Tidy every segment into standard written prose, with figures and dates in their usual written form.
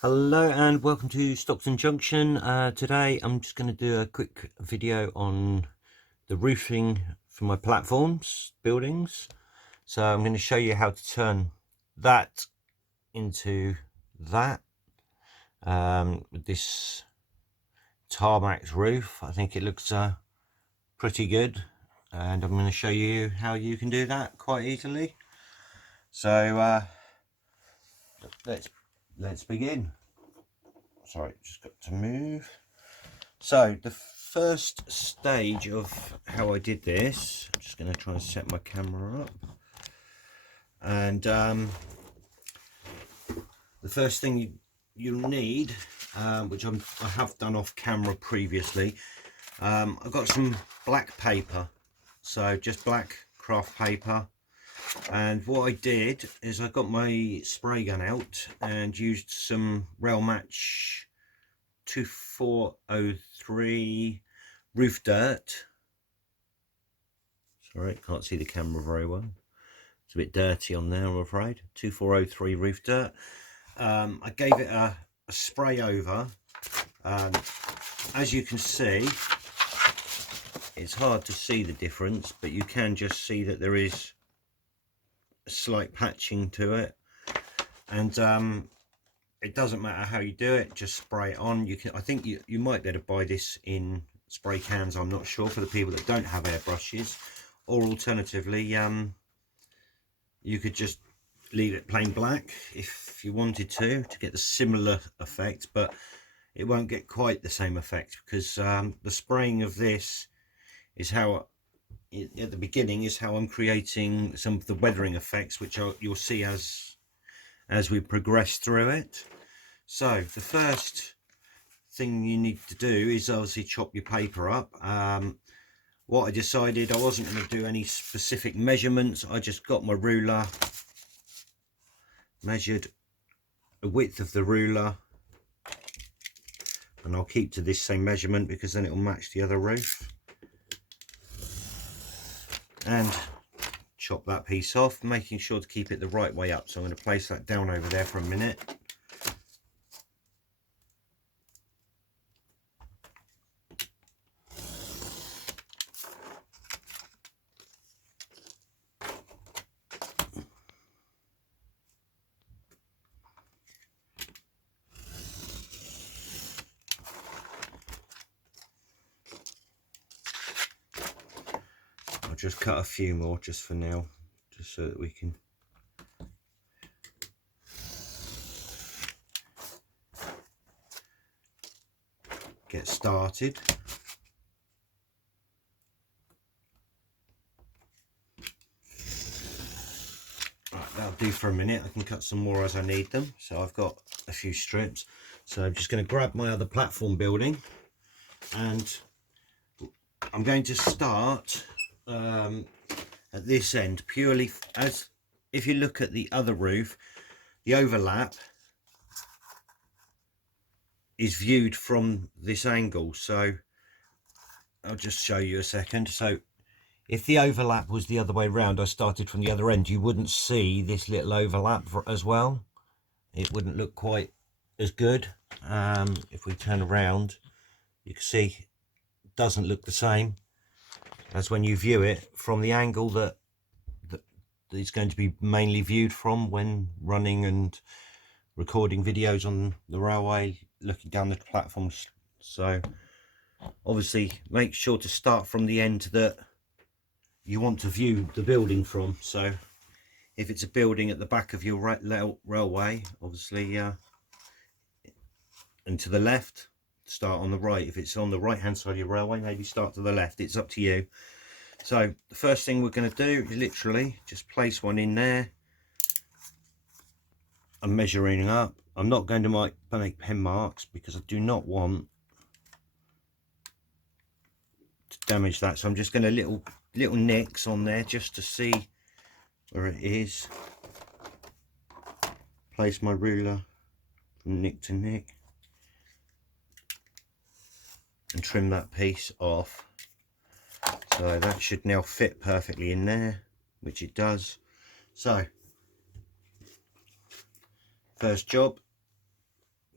Hello and welcome to Stockton Junction. Today I'm just going to do a quick video on the roofing for my platforms, buildings. So I'm going to show you how to turn that into that with this tarmac roof. I think it looks pretty good, and I'm going to show you how you can do that quite easily. So let's begin. Sorry, just got to move. So the first stage of how I did this, I'm just going to try and set my camera up, and the first thing you'll need, which I have done off camera previously, I've got some black paper, so just black craft paper. And what I did is I got my spray gun out and used some Rail Match 2403 roof dirt. Sorry, can't see the camera very well. It's a bit dirty on there, I'm afraid. 2403 roof dirt. I gave it a spray over. As you can see, it's hard to see the difference, but you can just see that there is a slight patching to it. And it doesn't matter how you do it, just spray it on. I think you might be able to buy this in spray cans, I'm not sure, for the people that don't have airbrushes. Or alternatively, you could just leave it plain black if you wanted to get the similar effect, but it won't get quite the same effect, because the spraying of this is how, at the beginning, is how I'm creating some of the weathering effects, which you'll see as we progress through it. So the first thing you need to do is obviously chop your paper up. What I decided, I wasn't going to do any specific measurements. I just got my ruler, measured the width of the ruler, and I'll keep to this same measurement because then it will match the other roof, and chop that piece off, making sure to keep it the right way up. So I'm going to place that down over there for a minute. Just cut a few more just for now, just so that we can get started. Right, that'll do for a minute. I can cut some more as I need them. So I've got a few strips. So I'm just going to grab my other platform building, and I'm going to start at this end, purely as if you look at the other roof, the overlap is viewed from this angle. So I'll just show you a second. So if the overlap was the other way around, I started from the other end, you wouldn't see this little overlap as well. It wouldn't look quite as good. If we turn around, you can see it doesn't look the same as when you view it from the angle that it's going to be mainly viewed from when running and recording videos on the railway, looking down the platforms. So obviously make sure to start from the end that you want to view the building from. So if it's a building at the back of your railway, obviously and to the left, start on the right. If it's on the right hand side of your railway, maybe start to the left. It's up to you. So the first thing we're going to do is literally just place one in there. I'm measuring up. I'm not going to make pen marks because I do not want to damage that. So I'm just going to little nicks on there just to see where it is. Place my ruler from nick to nick and trim that piece off. So that should now fit perfectly in there, which it does. So first job,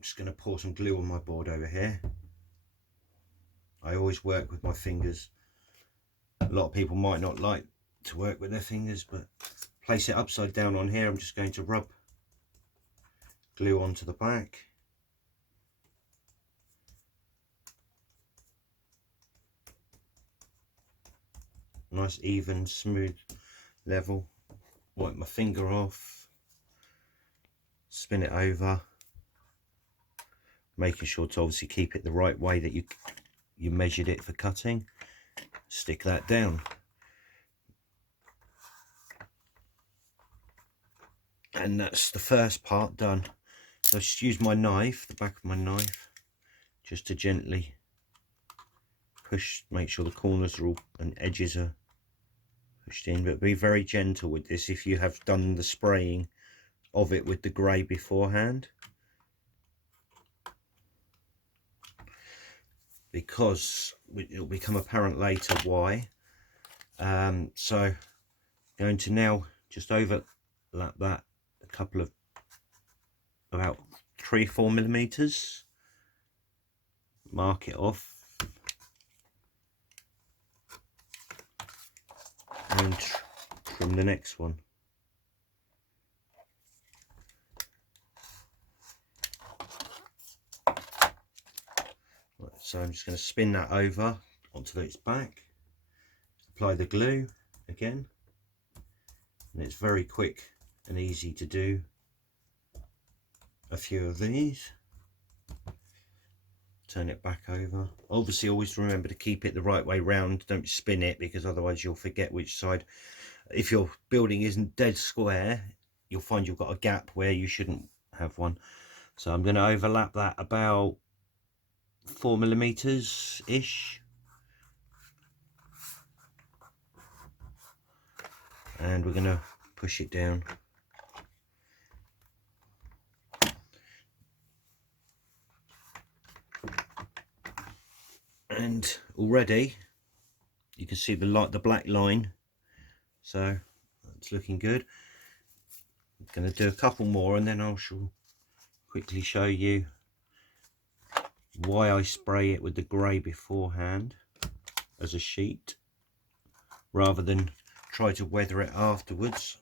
just going to pour some glue on my board over here. I always work with my fingers. A lot of people might not like to work with their fingers, but place it upside down on here. I'm just going to rub glue onto the back. Nice, even, smooth, level. Wipe my finger off. Spin it over. Making sure to obviously keep it the right way that you measured it for cutting. Stick that down. And that's the first part done. So I just use my knife, the back of my knife, just to gently push, make sure the corners are all and edges are pushed in, but be very gentle with this if you have done the spraying of it with the grey beforehand, because it'll become apparent later why. So going to now just overlap that a couple of about 3-4 millimeters, mark it off, and trim the next one. Right, so I'm just going to spin that over onto its back, apply the glue again, and it's very quick and easy to do a few of these. Turn it back over. Obviously always remember to keep it the right way round, don't spin it, because otherwise you'll forget which side. If your building isn't dead square, you'll find you've got a gap where you shouldn't have one. So I'm going to overlap that about 4 millimeters ish, and we're going to push it down. And already you can see the black line, so it's looking good. I'm going to do a couple more and then I shall quickly show you why I spray it with the grey beforehand as a sheet rather than try to weather it afterwards.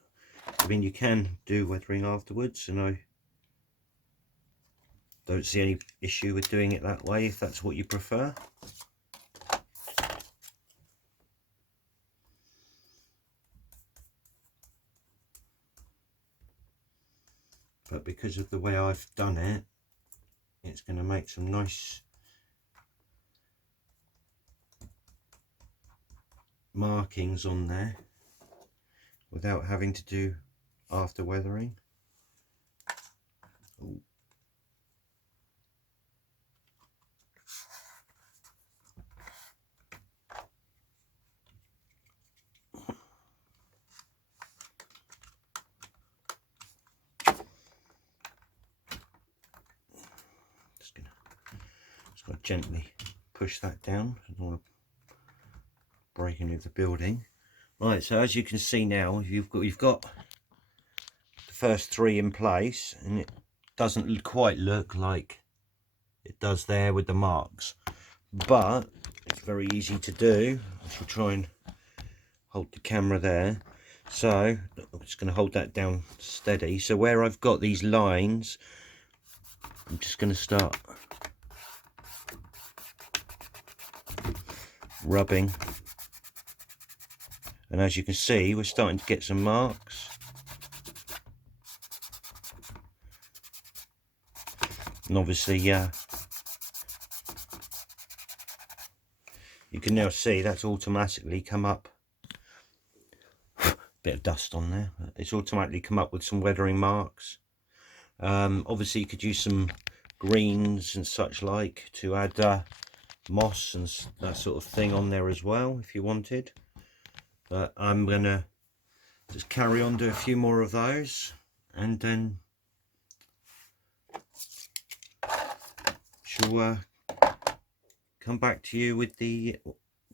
I mean, you can do weathering afterwards, and I don't see any issue with doing it that way if that's what you prefer. But because of the way I've done it, it's going to make some nice markings on there without having to do after weathering. Ooh. Just got to gently push that down. I don't want to break into the building. Right, so as you can see now, you've got the first 3 in place, and it doesn't quite look like it does there with the marks, but it's very easy to do. I shall try and hold the camera there. So I'm just going to hold that down steady. So where I've got these lines, I'm just going to start rubbing, and as you can see, we're starting to get some marks. And obviously, you can now see that's automatically come up. Bit of dust on there. It's automatically come up with some weathering marks. Obviously, you could use some greens and such like to add moss and that sort of thing on there as well if you wanted. But I'm gonna just carry on, do a few more of those, and then she'll come back to you with the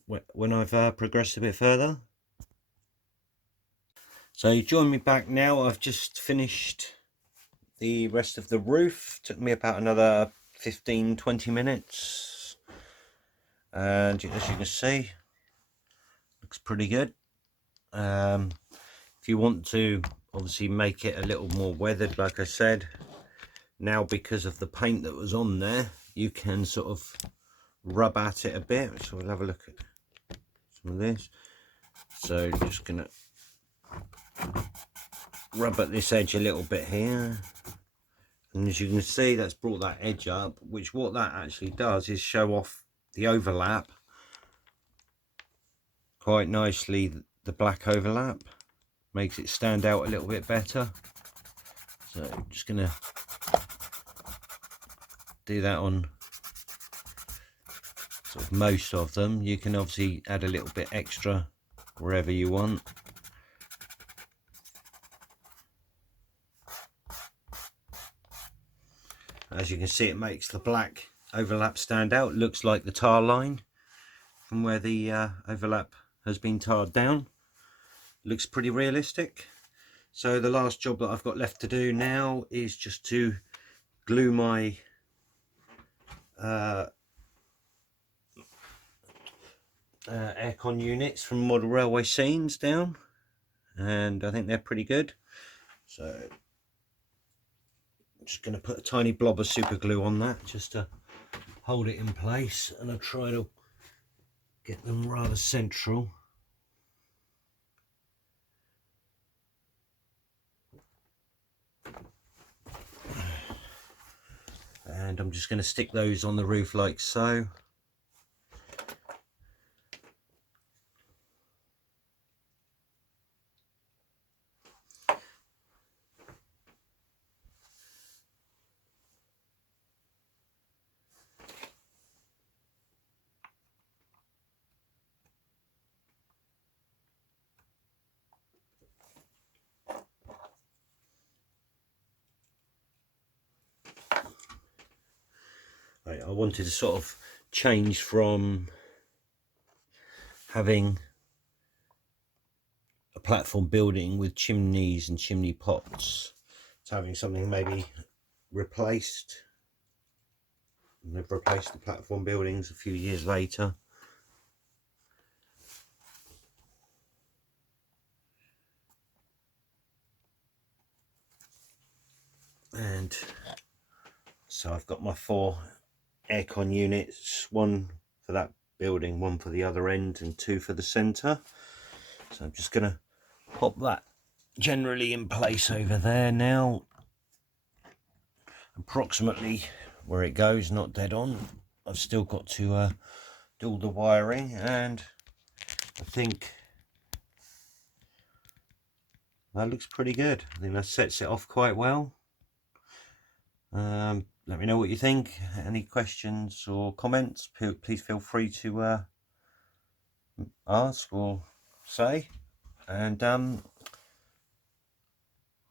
when I've progressed a bit further. So you join me back now. I've just finished the rest of the roof. Took me about another 15-20 minutes, and as you can see, looks pretty good. If you want to obviously make it a little more weathered, like I said, now because of the paint that was on there, you can sort of rub at it a bit. So we'll have a look at some of this. So just gonna rub at this edge a little bit here, and as you can see, that's brought that edge up, which what that actually does is show off the overlap quite nicely. The black overlap makes it stand out a little bit better. So I'm just gonna do that on sort of most of them. You can obviously add a little bit extra wherever you want. As you can see, it makes the black overlap stand out. It looks like the tar line from where the overlap has been tarred down. Looks pretty realistic. So the last job that I've got left to do now is just to glue my aircon units from model railway scenes down, and I think they're pretty good. So I'm just going to put a tiny blob of super glue on that just to hold it in place, and I'll try to get them rather central. And I'm just going to stick those on the roof like so. I wanted to sort of change from having a platform building with chimneys and chimney pots to having something maybe replaced. And they've replaced the platform buildings a few years later. And so I've got my 4 aircon units, 1 for that building, 1 for the other end, and 2 for the centre. So I'm just going to pop that generally in place over there now. Approximately where it goes, not dead on. I've still got to do all the wiring, and I think that looks pretty good. I think that sets it off quite well. Let me know what you think. Any questions or comments, please feel free to ask or say, and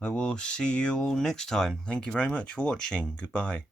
I will see you all next time. Thank you very much for watching. Goodbye.